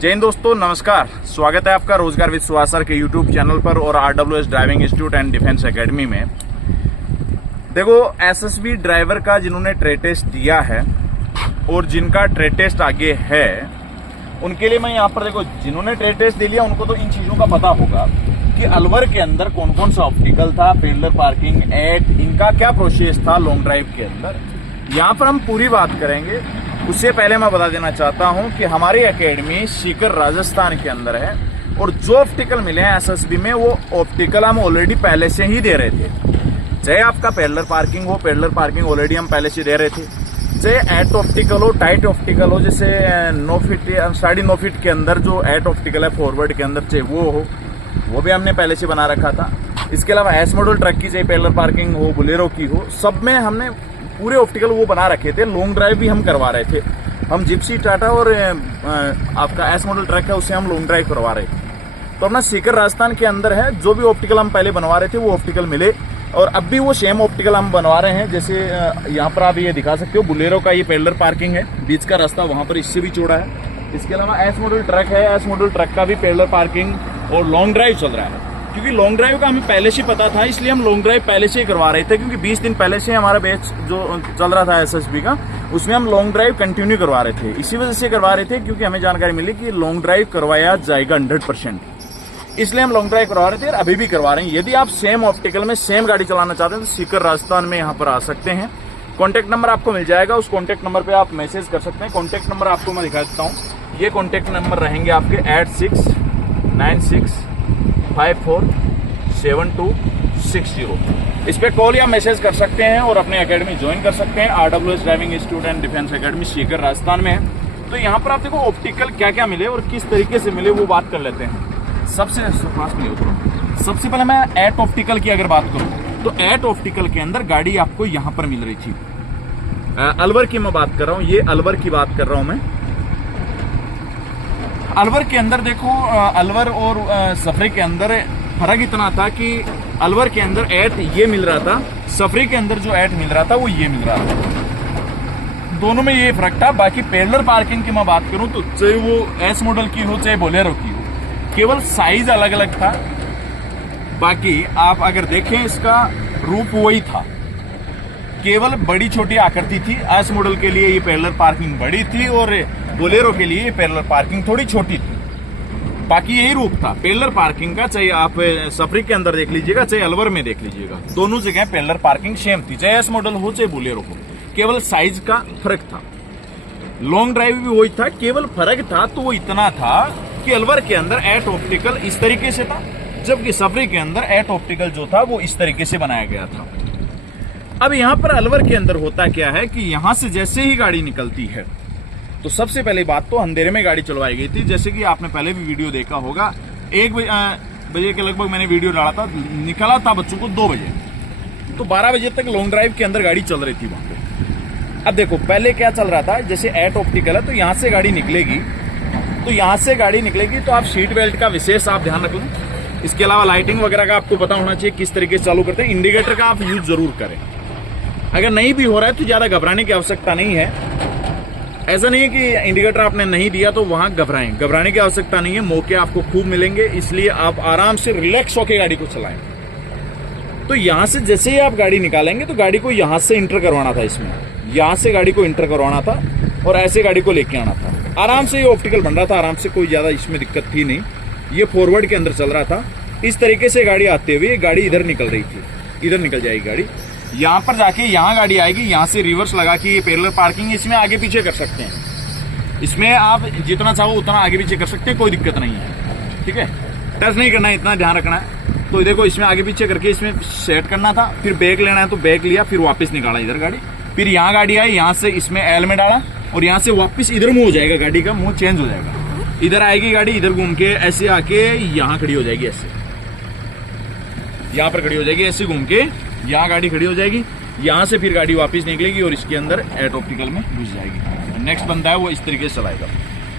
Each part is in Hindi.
जय हिंद दोस्तों, नमस्कार। स्वागत है आपका रोजगार विद सुहास सर के यूट्यूब चैनल पर और RWS driving institute and defence academy में। देखो, एसएसबी ड्राइवर का जिन्होंने ट्रेड टेस्ट दिया है और जिनका ट्रेड टेस्ट आगे है, उनके लिए मैं यहाँ पर देखो, जिन्होंने ट्रेड टेस्ट दे लिया उनको तो इन चीजों का पता होगा कि अलवर के अंदर कौन कौन सा ऑप्टिकल था, पेडलर पार्किंग एक्ट, इनका क्या प्रोसेस था लॉन्ग ड्राइव के अंदर। यहाँ पर हम पूरी बात करेंगे। उससे पहले मैं बता देना चाहता हूं कि हमारी एकेडमी सीकर राजस्थान के अंदर है और जो ऑप्टिकल मिले हैं एसएसबी में, वो ऑप्टिकल हम ऑलरेडी पहले से ही दे रहे थे। चाहे आपका पेडलर पार्किंग हो, पेडलर पार्किंग ऑलरेडी हम पहले से दे रहे थे। चाहे एट ऑप्टिकल हो, टाइट ऑप्टिकल हो, जैसे 9 फीट 9.5 फीट के अंदर जो एट ऑप्टिकल है फॉरवर्ड के अंदर, चाहे वो हो, वो भी हमने पहले से बना रखा था। इसके अलावा एस मॉडल ट्रक की, चाहे पेडलर पार्किंग हो, बुलेरो की हो, सब में हमने पूरे ऑप्टिकल वो बना रखे थे। लॉन्ग ड्राइव भी हम करवा रहे थे। हम जिप्सी, टाटा और आपका एस मॉडल ट्रक है, उससे हम लॉन्ग ड्राइव करवा रहे थे। तो अपना सीकर राजस्थान के अंदर है। जो भी ऑप्टिकल हम पहले बनवा रहे थे वो ऑप्टिकल मिले और अब भी वो सेम ऑप्टिकल हम बनवा रहे हैं। जैसे यहाँ पर आप ये दिखा सकते हो, बुलेरो का ये पेडलर पार्किंग है, बीच का रास्ता वहां पर इससे भी चौड़ा है। इसके अलावा एस मॉडल ट्रक है, एस मॉडल ट्रक का भी पेडलर पार्किंग और लॉन्ग ड्राइव चल रहा है। क्योंकि लॉन्ग ड्राइव का हमें पहले से पता था, इसलिए हम लॉन्ग ड्राइव पहले से ही करवा रहे थे। क्योंकि 20 दिन पहले से हमारा बैच जो चल रहा था एसएसबी का, उसमें हम लॉन्ग ड्राइव कंटिन्यू करवा रहे थे। इसी वजह से करवा रहे थे क्योंकि हमें जानकारी मिली कि लॉन्ग ड्राइव करवाया जाएगा 100%, इसलिए हम लॉन्ग ड्राइव करवा रहे थे और अभी भी करवा रहे हैं। यदि आप सेम ऑप्टिकल में सेम गाड़ी चलाना चाहते हैं तो सीकर राजस्थान में यहाँ पर आ सकते हैं। कॉन्टैक्ट नंबर आपको मिल जाएगा, उस कॉन्टैक्ट नंबर पर आप मैसेज कर सकते हैं। कॉन्टैक्ट नंबर आपको मैं दिखा देता हूँ। ये कॉन्टैक्ट नंबर रहेंगे आपके 8696547260। इस पे कॉल या मैसेज कर सकते हैं और अपने एकेडमी ज्वाइन कर सकते हैं। RWS driving institute and defence academy Sikar Rajasthan में है। तो यहाँ पर आप देखो ऑप्टिकल क्या क्या मिले और किस तरीके से मिले वो बात कर लेते हैं। सबसे पहले मैं एट ऑप्टिकल की अगर बात करूं तो एट ऑप्टिकल के अंदर गाड़ी आपको यहाँ पर मिल रही थी। अलवर की मैं बात कर रहा हूँ, ये अलवर की बात कर रहा हूं मैं। अलवर के अंदर देखो, अलवर और सफरी के अंदर फर्क इतना था कि अलवर के अंदर एट ये मिल रहा था, सफरी के अंदर जो एट मिल रहा था वो ये मिल रहा था। दोनों में ये फर्क था। बाकी पेडलर पार्किंग की मैं बात करूं तो चाहे वो एस मॉडल की हो चाहे बोलेरो की हो, केवल साइज अलग अलग था। बाकी आप अगर देखें इसका रूप वही था, केवल बड़ी छोटी आकृति थी। एस मॉडल के लिए ये पेडलर पार्किंग बड़ी थी और बोलेरो के लिए ये पेडलर पार्किंग थोड़ी छोटी थी। बाकी यही रूप था पेडलर पार्किंग का। चाहे आप सफरी के अंदर देख लीजिएगा, चाहे अलवर में देख लीजिएगा, दोनों जगह पेडलर पार्किंग सेम थी, चाहे एस मॉडल हो चाहे बोलेरो हो। केवल साइज का फर्क था। लॉन्ग ड्राइव भी वही था, केवल फर्क था तो वो इतना था कि अलवर के अंदर एट ऑप्टिकल इस तरीके से था, जबकि सफरी के अंदर एट ऑप्टिकल जो था वो इस तरीके से बनाया गया था। अब यहाँ पर अलवर के अंदर होता क्या है कि यहाँ से जैसे ही गाड़ी निकलती है तो सबसे पहले बात तो अंधेरे में गाड़ी चलवाई गई थी। जैसे कि आपने पहले भी वीडियो देखा होगा, 1 बजे के लगभग मैंने वीडियो डाला था। निकला था बच्चों को 2 बजे, तो 12 बजे तक लॉन्ग ड्राइव के अंदर गाड़ी चल रही थी वहां पे। अब देखो पहले क्या चल रहा था, जैसे एट ऑप्टिकल है तो यहाँ से गाड़ी निकलेगी, तो आप सीट बेल्ट का विशेष आप ध्यान रख लो। इसके अलावा लाइटिंग वगैरह का आपको पता होना चाहिए किस तरीके से चालू करते हैं। इंडिकेटर का आप यूज जरूर करें। अगर नहीं भी हो रहा है तो ज्यादा घबराने की आवश्यकता नहीं है। ऐसा नहीं है कि इंडिकेटर आपने नहीं दिया तो वहां घबराने की आवश्यकता नहीं है। मौके आपको खूब मिलेंगे, इसलिए आप आराम से रिलैक्स होकर गाड़ी को चलाएं। तो यहां से जैसे ही आप गाड़ी निकालेंगे तो गाड़ी को यहां से इंटर करवाना था, इसमें यहां से गाड़ी को इंटर करवाना था और ऐसे गाड़ी को लेके आना था। आराम से ये ऑप्टिकल बन रहा था, आराम से, कोई ज्यादा इसमें दिक्कत थी नहीं। ये फॉरवर्ड के अंदर चल रहा था। इस तरीके से गाड़ी आते हुए गाड़ी इधर निकल रही थी, इधर निकल जाएगी गाड़ी, यहाँ पर जाके यहाँ गाड़ी आएगी, यहाँ से रिवर्स लगा के ये पेडलर पार्किंग, इसमें आगे पीछे कर सकते हैं। इसमें आप जितना चाहो उतना आगे पीछे कर सकते हैं, कोई दिक्कत नहीं है। ठीक है, टच नहीं करना है, इतना ध्यान रखना है। तो देखो इसमें आगे पीछे करके इसमें सेट करना था, फिर बैक लेना है तो बैक लिया, फिर वापस निकाला इधर गाड़ी, फिर यहाँ गाड़ी आई, यहाँ से इसमें एल में डाला और यहाँ से वापस इधर मुंह हो जाएगा, गाड़ी का मुंह चेंज हो जाएगा। इधर आएगी गाड़ी, इधर घूम के ऐसे आके यहाँ खड़ी हो जाएगी, ऐसे यहाँ पर खड़ी हो जाएगी, ऐसे घूम के यहाँ गाड़ी खड़ी हो जाएगी। यहाँ से फिर गाड़ी वापस निकलेगी और इसके अंदर एट ऑप्टिकल में घुस जाएगी। नेक्स्ट बंदा है वो इस तरीके से चलाएगा।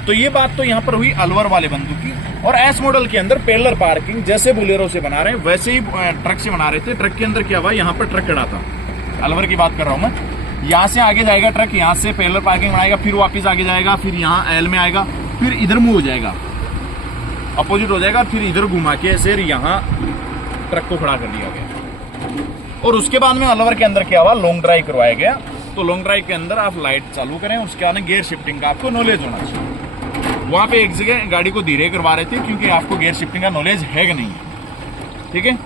तो ये बात तो यहाँ पर हुई अलवर वाले बंदू की। और एस मॉडल के अंदर पेडलर पार्किंग जैसे बोलेरो से बना रहे हैं वैसे ही ट्रक से बना रहे थे। ट्रक के अंदर क्या हुआ, यहाँ पर ट्रक खड़ा था, अलवर की बात कर रहा हूँ मैं। यहाँ से आगे जाएगा ट्रक, यहाँ से पेडलर पार्किंग बनाएगा, फिर वापस आगे जाएगा, फिर यहाँ एल में आएगा, फिर इधर मूव हो जाएगा, अपोजिट हो जाएगा, फिर इधर घुमा के ऐसे यहाँ ट्रक को खड़ा कर दिया गया। और उसके बाद में ऑल ओवर के अंदर क्या हुआ, लॉन्ग ड्राइव करवाया गया। तो लॉन्ग ड्राइव के अंदर आप लाइट चालू करें, उसके बाद गियर शिफ्टिंग का आपको नॉलेज होना चाहिए। वहां पे एक जगह गाड़ी को धीरे करवा रहे थे क्योंकि आपको गियर शिफ्टिंग का नॉलेज है कि नहीं है, ठीक है।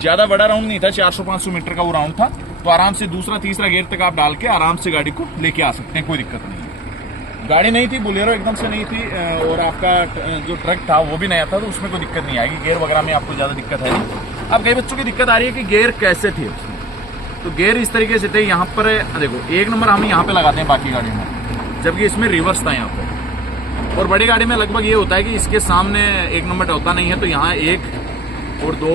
ज्यादा बड़ा राउंड नहीं था, 400-500 मीटर का वो राउंड था, तो आराम से दूसरा तीसरा गियर तक आप डाल के आराम से गाड़ी को लेके आ सकते हैं, कोई दिक्कत नहीं है। गाड़ी नहीं थी, बोलेरो एकदम से नहीं थी, और आपका जो ट्रक था वो भी नया था, तो उसमें कोई दिक्कत नहीं आएगी। गियर वगैरह में आपको ज्यादा दिक्कत है नहीं। अब कई बच्चों की दिक्कत आ रही है कि गियर कैसे थे उसमें, तो गियर इस तरीके से थे। यहाँ पर देखो, एक नंबर हम यहाँ पे लगाते हैं बाकी गाड़ियों में, जबकि इसमें रिवर्स था यहाँ पे। और बड़ी गाड़ी में लगभग ये होता है कि इसके सामने एक नंबर होता नहीं है, तो यहाँ 1 और 2,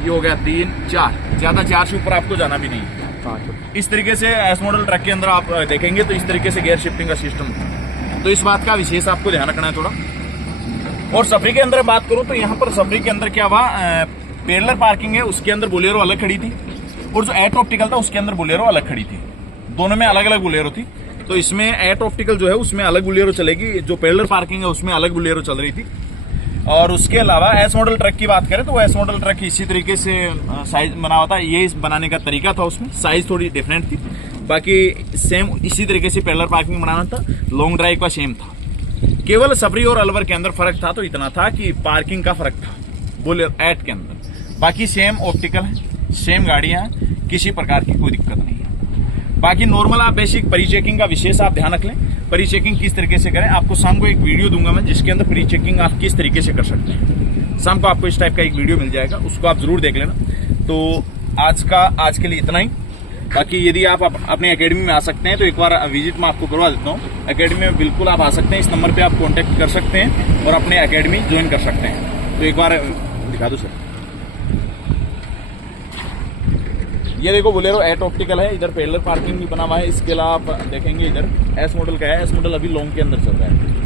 ये हो गया 3, 4, ज्यादा 4 से ऊपर आपको जाना भी नहीं है। इस तरीके से एस मॉडल ट्रक के अंदर आप देखेंगे तो इस तरीके से गियर शिफ्टिंग का सिस्टम है, तो इस बात का विशेष आपको ध्यान रखना है थोड़ा। और सफरी के अंदर बात करूं तो यहाँ पर सफरी के अंदर क्या हुआ, पैरेलल पार्किंग है, उसके अंदर बोलेरो अलग खड़ी थी, और जो एट ऑप्टिकल था उसके अंदर बोलेरो अलग खड़ी थी। दोनों में अलग अलग बोलेरो थी। तो इसमें एट ऑप्टिकल जो है उसमें अलग बोलेरो चलेगी, जो पैरेलल पार्किंग है उसमें अलग बोलेरो चल रही थी। और उसके अलावा एस मॉडल ट्रक की बात करें तो वो एस मॉडल ट्रक इसी तरीके से साइज बना हुआ था, ये बनाने का तरीका था, उसमें साइज थोड़ी डिफरेंट थी। बाकी सेम इसी तरीके से पैरेलल पार्किंग बनाना था, लॉन्ग ड्राइव का सेम था। केवल सफरी और अलवर के अंदर फर्क था, तो इतना था कि पार्किंग का फर्क था बोलेरो एट के अंदर। बाकी सेम ऑप्टिकल है, सेम गाड़ियां हैं, किसी प्रकार की कोई दिक्कत नहीं है। बाकी नॉर्मल आप बेसिक प्री चेकिंग का विशेष आप ध्यान रख लें। प्री चेकिंग किस तरीके से करें, आपको शाम को एक वीडियो दूंगा मैं, जिसके अंदर प्री चेकिंग आप किस तरीके से कर सकते हैं। शाम को आपको इस टाइप का एक वीडियो मिल जाएगा, उसको आप जरूर देख लेना। तो आज के लिए इतना ही। बाकी यदि आप अपने एकेडमी में आ सकते हैं तो एक बार विजिट मैं आपको करवा देता हूँ। एकेडमी में बिल्कुल आप आ सकते हैं, इस नंबर पे आप कांटेक्ट कर सकते हैं और अपने एकेडमी ज्वाइन कर सकते हैं। तो एक बार दिखा दो सर, ये देखो बोलेरो एट ऑप्टिकल है, इधर पैरेलल पार्किंग भी बना हुआ है। इसके अलावा आप देखेंगे इधर एस मॉडल का है, एस मॉडल अभी लॉन्ग के अंदर चल रहा है।